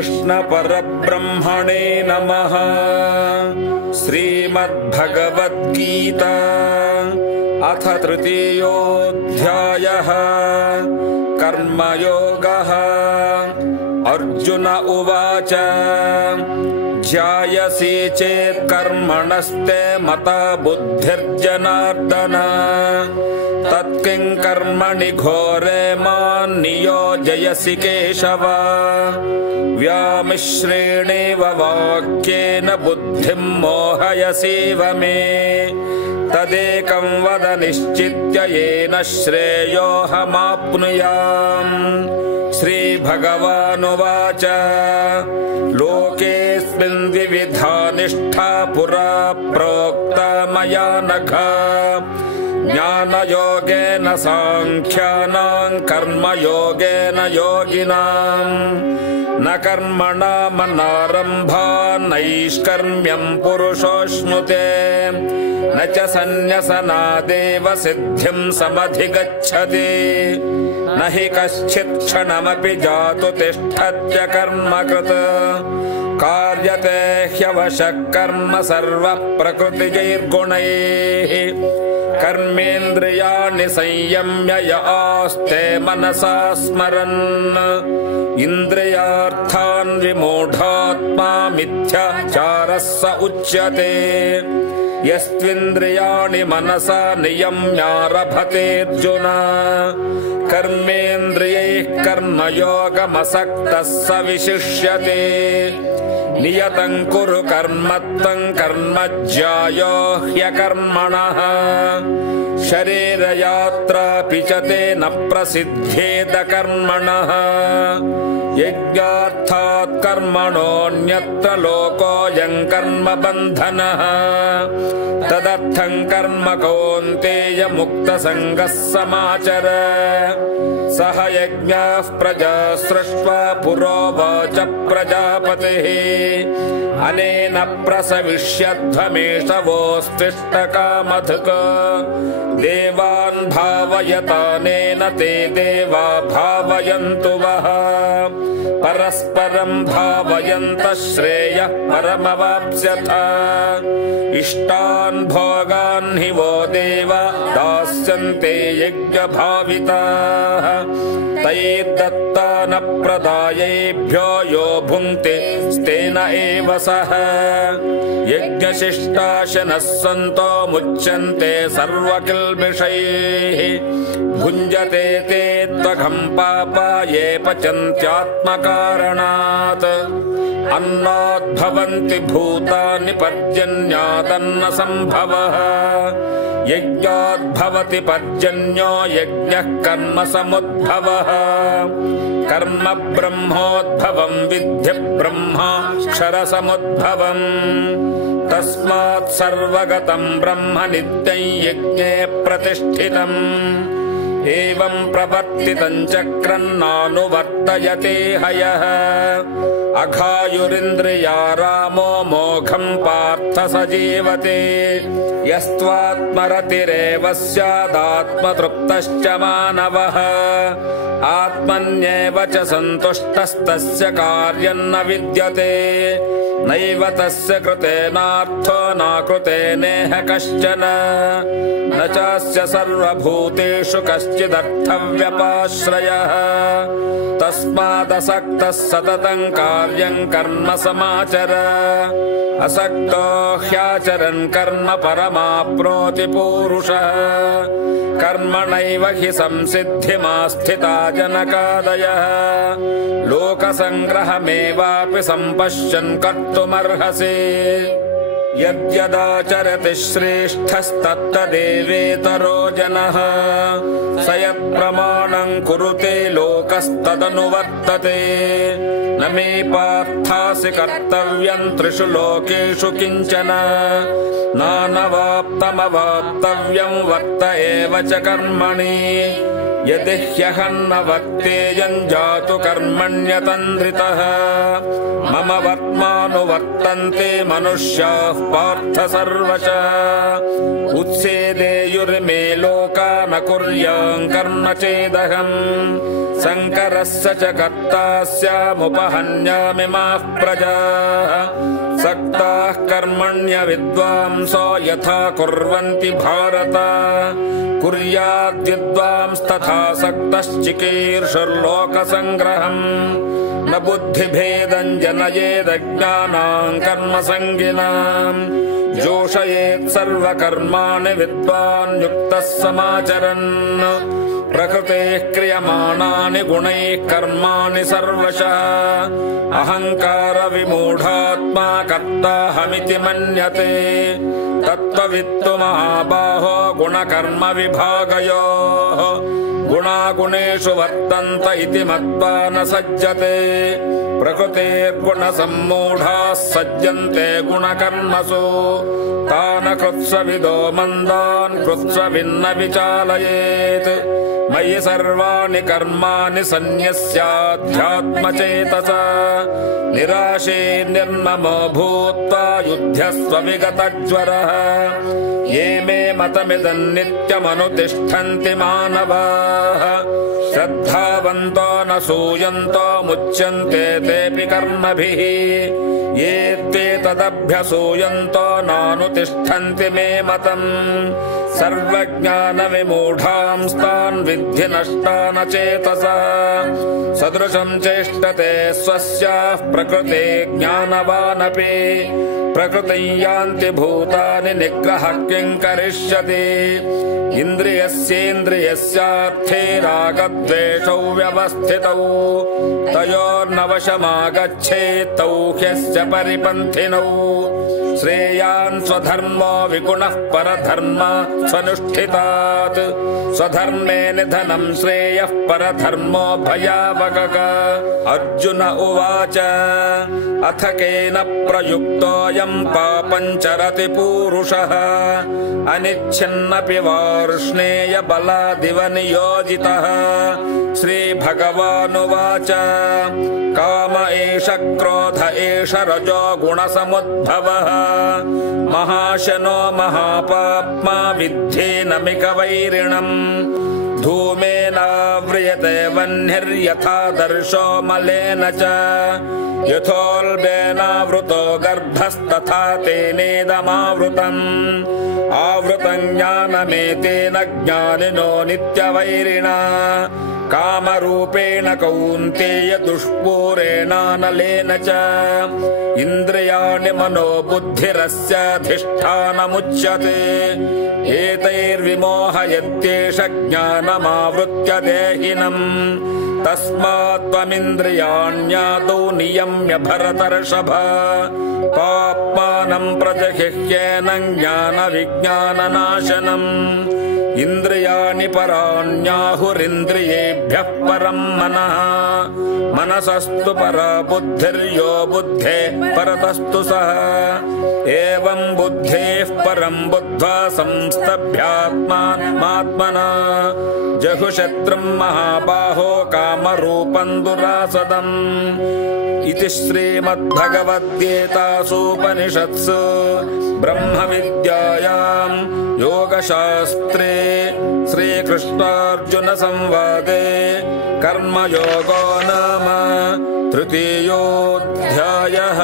श्रीकृष्णपरब्रह्मणे नमः। श्रीमद्भगवद्गीता अथ तृतीयोऽध्यायः। कर्मयोगः। अर्जुन उवाच ध्यायसि चेत् कर्मणस्ते मता बुद्धिर्जनार्दन तत्किं कर्मणि घोरे मां नियोजयसि केशव। व्यामिश्रेणेव वाक्येन बुद्धिं मोहयसीव मे तदेकं वद निश्चित्य येन श्रेयोऽहमाप्नुयाम्। श्रीभगवानुवाच लोकेऽस्मिन् द्विविधा निष्ठा पुरा प्रोक्ता मया नघ। ज्ञानयोगेन सांख्यानां कर्मयोगेन योगिनाम्। न कर्मणामनारम्भात् नैष्कर्म्यं पुरुषोऽश्नुते न च सन्न्यसनादेव सिद्धिं समधिगच्छति। न हि कश्चित् क्षणमपि जातु तिष्ठत्य कर्मकृत् कार्यते ह्यवशः कर्म सर्वः प्रकृतिजैर्गुणैः। कर्मेन्द्रियाणि संयम्य य आस्ते मनसा स्मरन् इन्द्रियार्थान् विमूढात्मा मिथ्याचारः स उच्यते। यस्त्विन्द्रियाणि मनसा नियम्यारभतेऽर्जुन कर्मेन्द्रियैः कर्मयोगमसक्तः स विशिष्यते। नियतं कुरु कर्मत्वं कर्म ज्यायो ह्यकर्मणः शरीरयात्रापि च ते न प्रसिद्ध्येद कर्मणः। यज्ञार्थात् कर्मणोऽन्यत्र लोकोऽयं कर्मबन्धनः तदर्थं कर्म कौन्तेय मुक्तसङ्गः समाचर। सह यज्ञाः प्रजा सृष्ट्वा पुरोवाच प्रजापतिः अनेन प्रसविष्यध्वमेषवोऽस्तिष्ठकामधुक्। देवान् भावयतानेन ते देवा भावयन्तु वः। परस्परं भावयन्तः श्रेयः परमवाप्स्यथ। इष्टान् भोगान् हि वो देवा दास्यन्ते यज्ञभाविताः। तैर्दत्तानप्रदायेभ्यो यो भुङ्क्ते स्तेन एव सः। यज्ञशिष्टाशनः सन्तो मुच्यन्ते सर्वकिल्बिषैः। भुञ्जते ते त्वघं पापा ये पचन्त्यात्मकारणात्। अन्नाद्भवन्ति भूतानि पर्जन्यादन्नसम्भवः। यज्ञाद्भवति पर्जन्यो यज्ञः कर्म समुद्भवः। कर्म ब्रह्मोद्भवं विद्धि ब्रह्माक्षरसमुद्भवम्। तस्मात् सर्वगतं ब्रह्म नित्यं यज्ञे प्रतिष्ठितम्। एवं प्रवर्तितं चक्रं नानुवर्तयते हयः। अघायुरिन्द्रियारामो मोघं पार्थ स जीवते। यस्त्वात्मरतिरेव स्यादात्मतृप्तश्च मानवः। आत्मन्येव च सन्तुष्टस्तस्य कार्यं न विद्यते। नैव तस्य कृतेनार्थो नाकृतेनेह कश्चन। न चास्य सर्वभूतेषु कश्चिदर्थव्यपाश्रयः। तस्मादसक्तः सततं कार्यं कर्म समाचर। असक्तो ह्याचरन् कर्म परमाप्नोति पूरुषः। कर्मणैव हि संसिद्धिमास्थिता जनकादयः। लोकसङ्ग्रहमेवापि सम्पश्यन् कर्तुमर्हसि। यद्यदाचरति श्रेष्ठस्तत्तदेवेतरो जनः। स यत्प्रमाणं कुरुते लोकस्तदनुवर्तते। न मे पार्थासि कर्तव्यं त्रिषु लोकेषु किञ्चन। नानवाप्तमवाप्तव्यं वर्त एव च कर्मणि। यदि ह्यहं न वर्तेयं जातु कर्मण्यतन्द्रितः। मम वर्त्मानुवर्तन्ते मनुष्याः पार्थ सर्वशः। उत्सेदेयुः आयुर्मे लोका न कुर्यां कर्म चेदहम् शङ्करस्य च कर्ता स्यामुपहन्यामिमाः प्रजाः सक्ताः कर्मण्य विद्वांसो यथा कुर्वन्ति भारत कुर्याद्विद्वांस्तथा सक्तश्चिकीर्षुर्लोकसङ्ग्रहम् न बुद्धिभेदम् जनयेदज्ञानाम् कर्मसङ्गिनाम् जोषयेत् सर्वकर्माणि विद्वान् युक्तः समाचरन् प्रकृतेः क्रियमाणानि गुणैः कर्माणि सर्वशः अहङ्कार विमूढात्मा कर्ताहमिति मन्यते तत्त्ववित्तु महाबाहो गुणकर्म विभागयोः गुणागुणेषु वर्तन्त इति मत्वा न सज्जते प्रकृतेर्गुणसम्मूढाः सज्जन्ते गुणकर्मसु तान् कृत्स्वविदो मन्दान् कृत्स्वभिन्न विचालयेत् मयि सर्वाणि कर्माणि सन्न्यस्याध्यात्मचेतसा निराशे निर्ममो भूत्वा युध्यस्व विगतज्वरः ये मे मतमिदं नित्यमनुतिष्ठन्ति मानवाः श्रद्धावन्तो न सूयन्तो मुच्यन्ते तेऽपि कर्मभिः ये ते तदभ्यसूयन्तो नानुतिष्ठन्ति मे मतम् सर्वज्ञानविमूढांस्तान् विद्धि नष्टान चेतसा सदृशं चेष्टते स्वस्याः प्रकृते ज्ञानवानपि प्रकृतिं यान्ति भूतानि निग्रहः किं करिष्यति इन्द्रियस्येन्द्रियस्यार्थे रागद्वेषौ व्यवस्थितौ तयोर्नवशमागच्छेत् तौ ह्यस्य परिपन्थिनौ श्रेयान् स्वधर्मो विगुणः परधर्म स्वनुष्ठितात् स्वधर्मे निधनं श्रेयः परधर्मो भयावहः अर्जुन उवाच अथ केन प्रयुक्तोऽयं पापं चरति पूरुषः अनिच्छन्नपि वार्ष्णेय बलादिव नियोजितः श्रीभगवानुवाच काम एष क्रोध एष रजो गुणसमुद्भवः महाशनो महापाप्मा विद्धेनमिकवैरिणम् धूमेनाव्रियते वह्निर्यथा दर्शो मलेन च यथोल्बेनावृतो गर्भस्तथा तेनेदमावृतम् आवृतं ज्ञानमेतेन ज्ञानिनो नित्यवैरिणा कामरूपेण कौन्तेय दुष्पूरेणानलेन च इन्द्रियाणि मनोबुद्धिरस्याधिष्ठानमुच्यते एतैर्विमोहयत्येष ज्ञानमावृत्य देहिनम् तस्मात् त्वमिन्द्रियाण्यादौ नियम्य भरतर्षभ पाप्मानं प्रजहिह्येनं ज्ञानविज्ञाननाशनम् इन्द्रियाणि पराण्याहुरिन्द्रियेभ्यः परं मनः मनसस्तु परा बुद्धिर्यो बुद्धे परतस्तु सः एवं बुद्धेः परं बुद्ध्वा संस्तभ्यात्मात्मना जहुशत्रुं महाबाहो कामरूपं दुरासदम् इति श्रीमद्भगवद्गीतासूपनिषत्सु ब्रह्मविद्यायां योगशास्त्रे श्रीकृष्णार्जुन संवादे कर्मयोगो नाम तृतीयोऽध्यायः।